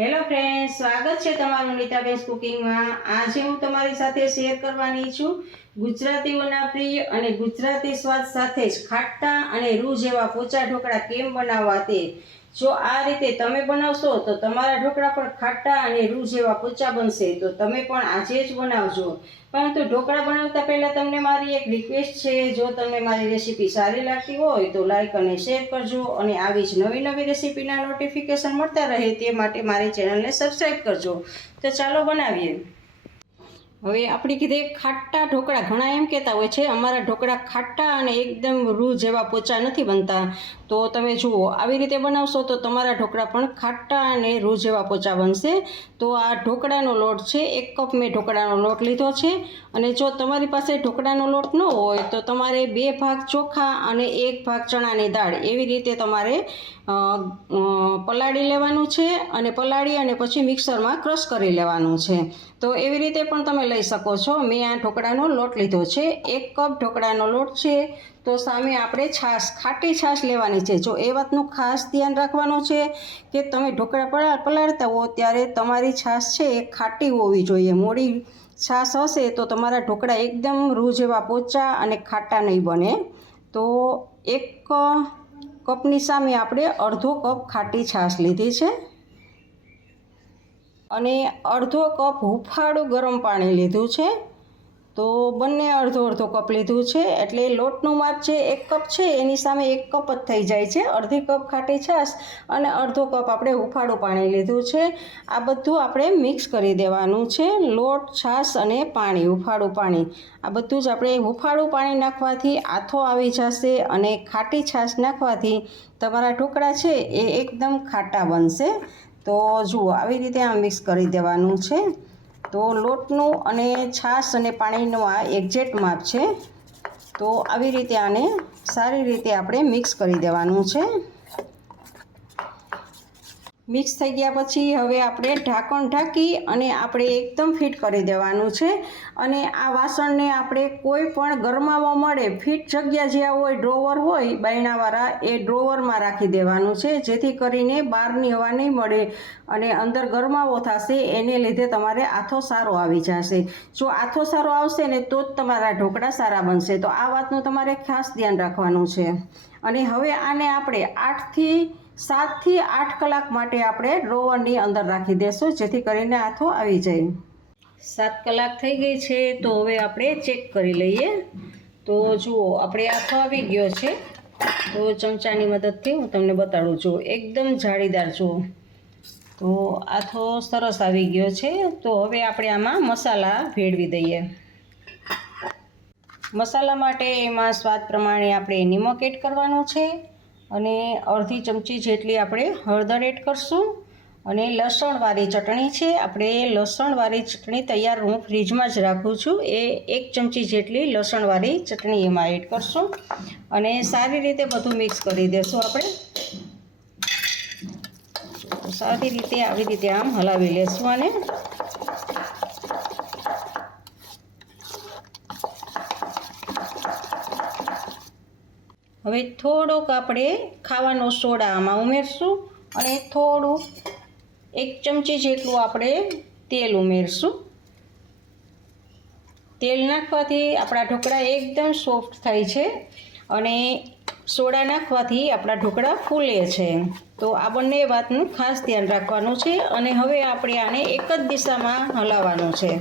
Hello friend સ્વાગત છે તમારું નીતાબેન્સ કુકિંગમાં. આજે હું તમારી સાથે શેર કરવાની છું ગુજરાતીઓના પ્રિય અને ગુજરાતી સ્વાદ સાથે જ ખાટા અને રૂ જેવા પોચા ઢોકળા કેમ બનાવવા તે. જો આ રીતે તમે બનાવશો તો તમારા ઢોકળા પણ ખાટા અને રૂ જેવા પોચા બનશે. તો તમે પણ આજે જ બનાવજો. પરંતુ ઢોકળા બનાવતા પહેલાં તમને મારી એક રિક્વેસ્ટ છે. જો તમને મારી રેસીપી સારી લાગતી હોય તો લાઇક અને શેર કરજો અને આવી જ નવી નવી રેસીપીના નોટિફિકેશન મળતા રહે તે માટે મારી ચેનલને સબસ્ક્રાઈબ કરજો. તો ચાલો બનાવીએ. હવે આપણી કીધે ખાટા ઢોકળા ઘણા એમ કહેતા હોય છે, અમારા ઢોકળા ખાટા અને એકદમ રૂ જેવા પોચા નથી બનતા. તો તમે જુઓ, આવી રીતે બનાવશો તો તમારા ઢોકળા પણ ખાટા અને રૂ જેવા પોચા બનશે. તો આ ઢોકળાનો લોટ છે, એક કપ મેં ઢોકળાનો લોટ લીધો છે. અને જો તમારી પાસે ઢોકળાનો લોટ ન હોય તો તમારે બે ભાગ ચોખા અને એક ભાગ ચણાની દાળ એવી રીતે તમારે પલાળી લેવાનું છે અને પલાળી અને પછી મિક્સરમાં ક્રશ કરી લેવાનું છે. તો એવી રીતે પણ તમે લઈ શકો છો. મેં આ ઢોકળાનો લોટ લીધો છે. એક કપ ઢોકળાનો લોટ છે. તો સામે આપણે છાશ, ખાટી છાશ લેવાની છે. જો એ વાતનું ખાસ ધ્યાન રાખવાનું છે કે તમે ઢોકળા પલા, પલાળતા હો ત્યારે તમારી છાશ છે એ ખાટી હોવી જોઈએ. મોડી છાશ હશે તો તમારા ઢોકળા એકદમ રૂ જેવા પોચા અને ખાટા નહીં બને. તો એક કપની સામે આપણે અડધો કપ ખાટી છાશ લીધી છે. અને અડધો કપ હુંફાળું ગરમ પાણી લીધું છે. તો બંને અડધો અડધો કપ લીધું છે. એટલે લોટનું માપ છે એક કપ છે, એની સામે એક કપ જ થઈ જાય છે. અડધી કપ ખાટી છાશ અને અડધો કપ આપણે હુંફાળું પાણી લીધું છે. આ બધું આપણે મિક્સ કરી દેવાનું છે. લોટ, છાશ અને પાણી, હુંફાળું પાણી. આ બધું જ આપણે હુંફાળું પાણી નાખવાથી આથો આવી જશે અને ખાટી છાશ નાખવાથી તમારા ઢોકળા છે એ એકદમ ખાટા બનશે. તો જુઓ, આવી રીતે આ મિક્સ કરી દેવાનું છે. તો લોટનું અને છાશ અને પાણીનું આ એક્ઝેક્ટ માપ છે. તો આવી રીતે આને સારી રીતે આપણે મિક્સ કરી દેવાનું છે. મિક્સ થઈ ગયા પછી હવે આપણે ઢાંકણ ઢાંકી અને આપણે એકદમ ફિટ કરી દેવાનું છે. અને આ વાસણને આપણે કોઈ પણ ગરમાવા મળે, ફિટ જગ્યા જ્યાં હોય, ડ્રોવર હોય, બાયણાવાળા એ ડ્રોવરમાં રાખી દેવાનું છે, જેથી કરીને બહારની હવા નહીં મળે અને અંદર ગરમાવો થશે, એને લીધે તમારે આથો સારો આવી જશે. જો આથો સારો આવશે ને તો જ તમારા ઢોકળા સારા બનશે. તો આ વાતનું તમારે ખાસ ધ્યાન રાખવાનું છે. અને હવે આને આપણે આઠથી સાતથી આઠ કલાક માટે આપણે ડ્રોવરની અંદર રાખી દેશું, જેથી કરીને આથો આવી જાય. સાત કલાક થઈ ગઈ છે, તો હવે આપણે ચેક કરી લઈએ. તો જુઓ, આપણે આથો આવી ગયો છે. તો ચમચાની મદદથી હું તમને બતાડું છું. એકદમ જાળીદાર જુઓ તો આથો સરસ આવી ગયો છે. તો હવે આપણે આમાં મસાલા ભેળવી દઈએ. મસાલા માટે એમાં સ્વાદ પ્રમાણે આપણે નિમક એડ કરવાનું છે. અને અડધી ચમચી જેટલી આપણે હળદર એડ કરશું. અને લસણવાળી ચટણી છે, આપણે લસણવાળી ચટણી તૈયાર હું ફ્રીજમાં જ રાખું છું. એ એક ચમચી જેટલી લસણવાળી ચટણી એમાં એડ કરશું. અને સારી રીતે બધું મિક્સ કરી દેશું આપણે. સારી રીતે, આવી રીતે આમ હલાવી લેશું આને. હવે થોડોક આપણે ખાવાનો સોડા આમાં ઉમેરશું અને થોડું એક ચમચી જેટલું આપણે તેલ ઉમેરશું. તેલ નાખવાથી આપણા ઢોકળા એકદમ સોફ્ટ થાય છે અને સોડા નાખવાથી આપણા ઢોકળા ફૂલે છે. તો આ બંને વાતનું ખાસ ધ્યાન રાખવાનું છે અને હવે આપણે આને એક જ દિશામાં હલાવવાનું છે.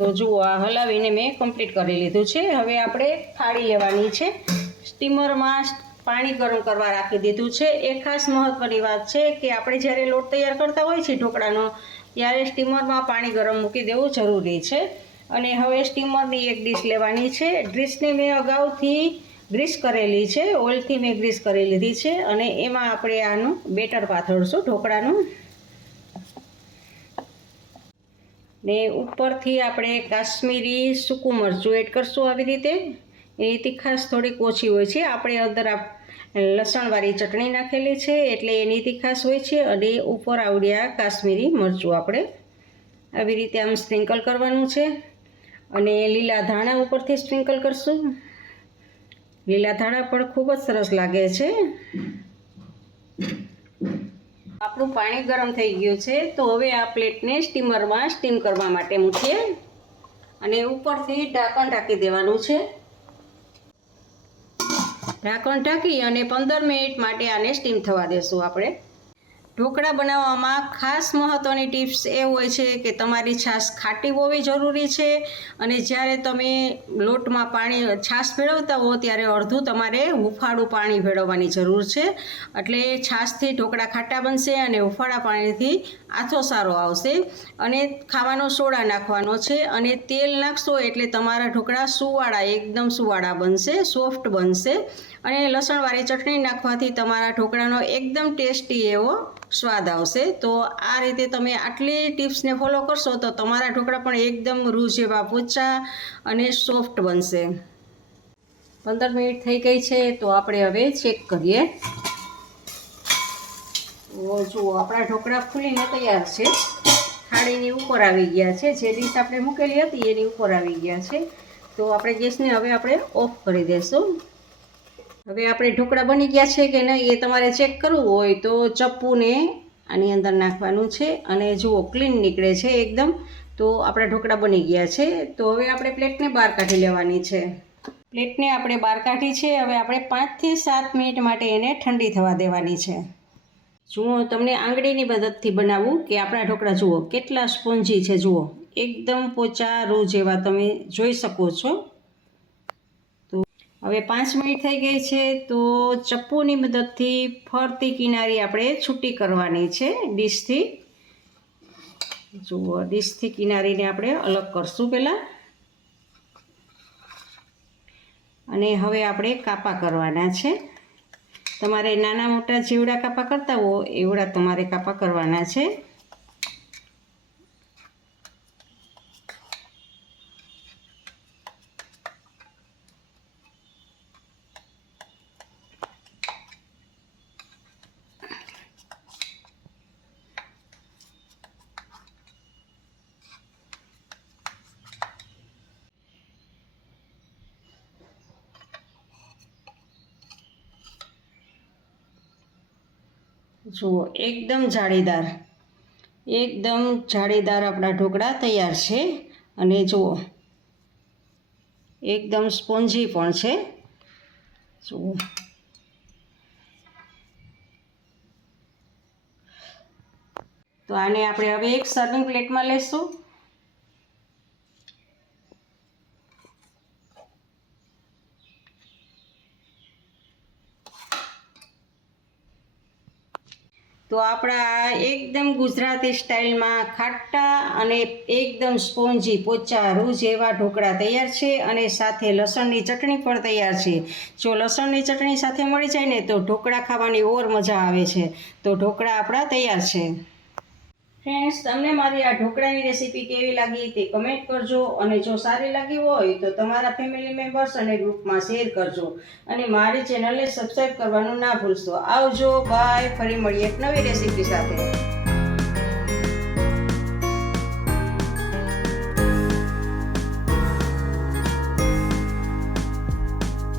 તો જુઓ, આ હલાવીને મેં કમ્પ્લીટ કરી લીધું છે. હવે આપણે થાળી લેવાની છે. સ્ટીમરમાં પાણી ગરમ કરવા રાખી દીધું છે. એ ખાસ મહત્ત્વની વાત છે કે આપણે જ્યારે લોટ તૈયાર કરતા હોય છે ઢોકળાનો, ત્યારે સ્ટીમરમાં પાણી ગરમ મૂકી દેવું જરૂરી છે. અને હવે સ્ટીમરની એક ડીશ લેવાની છે. ડીશને મેં અગાઉથી ગ્રીસ કરેલી છે. ઓઇલથી મેં ગ્રીસ કરી લીધી છે. અને એમાં આપણે આનું બેટર પાથરશું ઢોકળાનું. ને ઉપરથી આપણે કાશ્મીરી સૂકું મરચું એડ કરશું આવી રીતે. એની તીખાશ થોડીક ઓછી હોય છે. આપણે અંદર આ લસણવાળી ચટણી નાખેલી છે એટલે એની તીખાશ હોય છે અને ઉપર આવડ્યા કાશ્મીરી મરચું આપણે આવી રીતે આમ સ્પ્રિંકલ કરવાનું છે. અને લીલા ધાણા ઉપરથી સ્પ્રિંકલ કરશું. લીલા ધાણા પણ ખૂબ જ સરસ લાગે છે. આપણું પાણી ગરમ થઈ ગયું છે, તો હવે આ પ્લેટને સ્ટીમરમાં સ્ટીમ કરવા માટે મૂકીએ અને ઉપરથી ઢાંકણ ઢાંકી દેવાનું છે. ઢાંકણ ઢાંકી અને પંદર મિનિટ માટે આને સ્ટીમ થવા દેશું આપણે. ઢોકળા બનાવવામાં ખાસ મહત્ત્વની ટિપ્સ એ હોય છે કે તમારી છાશ ખાટી હોવી જરૂરી છે અને જ્યારે તમે લોટમાં પાણી, છાશ ભેળવતા હો ત્યારે અડધું તમારે હુંફાળું પાણી ભેળવવાની જરૂર છે. એટલે છાશથી ઢોકળા ખાટા બનશે અને હુંફાળા પાણીથી આથો સારો આવશે અને ખાવાનો સોડા નાખવાનો છે અને તેલ નાખશો એટલે તમારા ઢોકળા સુવાળા, એકદમ સુવાળા બનશે, સોફ્ટ બનશે અને લસણવાળી ચટણી નાખવાથી તમારા ઢોકળાનો એકદમ ટેસ્ટી એવો સ્વાદ આવશે. તો આ રીતે તમે આટલી ટિપ્સને ફોલો કરશો તો તમારા ઢોકળા પણ એકદમ રૂ જેવા પોચા અને સોફ્ટ બનશે. પંદર મિનિટ થઈ ગઈ છે તો આપણે હવે ચેક કરીએ. જુઓ, આપણા ઢોકળા ખુલીને તૈયાર છે. થાળીની ઉપર આવી ગયા છે. જે ડીશ આપણે મૂકેલી હતી એની ઉપર આવી ગયા છે. તો આપણે ગેસને હવે આપણે ઓફ કરી દઈશું હવે આપણે ઢોકળા બની ગયા છે કે નહીં એ તમારે ચેક કરવું હોય તો ચપ્પુને આની અંદર નાખવાનું છે અને જુઓ ક્લીન નીકળે છે એકદમ. તો આપણા ઢોકળા બની ગયા છે. તો હવે આપણે પ્લેટને બહાર કાઢી લેવાની છે. પ્લેટને આપણે બહાર કાઢી છે. હવે આપણે પાંચથી સાત મિનિટ માટે એને ઠંડી થવા દેવાની છે. જુઓ, તમને આંગળીની મદદથી બનાવવું કે આપણા ઢોકળા, જુઓ, કેટલા સ્પોન્જી છે, જુઓ. એકદમ પોચા રૂ જેવા તમે જોઈ શકો છો. હવે પાંચ મિનિટ થઈ ગઈ છે, તો ચપ્પુની મદદથી ફરતી કિનારી આપણે છૂટી કરવાની છે ડીશથી. જુઓ, ડીશથી કિનારીને આપણે અલગ કરશું પહેલાં. અને હવે આપણે કાપા કરવાના છે. તમારે નાના મોટા જેવડા કાપા કરતા હો, એવડા તમારે કાપા કરવાના છે. જુઓ, એકદમ જાળીદાર એકદમ જાળીદાર આપણા ઢોકળા તૈયાર છે. અને જુઓ, એકદમ સ્પોન્જી પણ છે. જુઓ. તો આને આપણે હવે એક સર્વિંગ પ્લેટમાં લેશું. તો આપણા એકદમ ગુજરાતી સ્ટાઇલમાં ખાટા અને એકદમ સ્પોન્જી પોચા રૂ જેવા ઢોકળા તૈયાર છે અને સાથે લસણની ચટણી પણ તૈયાર છે. જો લસણની ચટણી સાથે મળી જાય ને તો ઢોકળા ખાવાની ઓર મજા આવે છે. તો ઢોકળા આપણા તૈયાર છે. ફ્રેન્ડ્સ તમને મારી આ ઢોકળાની રેસીપી કેવી લાગી તે કમેન્ટ કરજો અને જો સારી લાગી હોય તો તમારા ફેમિલી મેમ્બર્સ અને ગ્રુપમાં શેર કરજો. અને મારી ચેનલને સબસ્ક્રાઈબ કરવાનું ના ભૂલશો. આવજો બાય ફરી મળીએ એક નવી રેસીપી સાથે.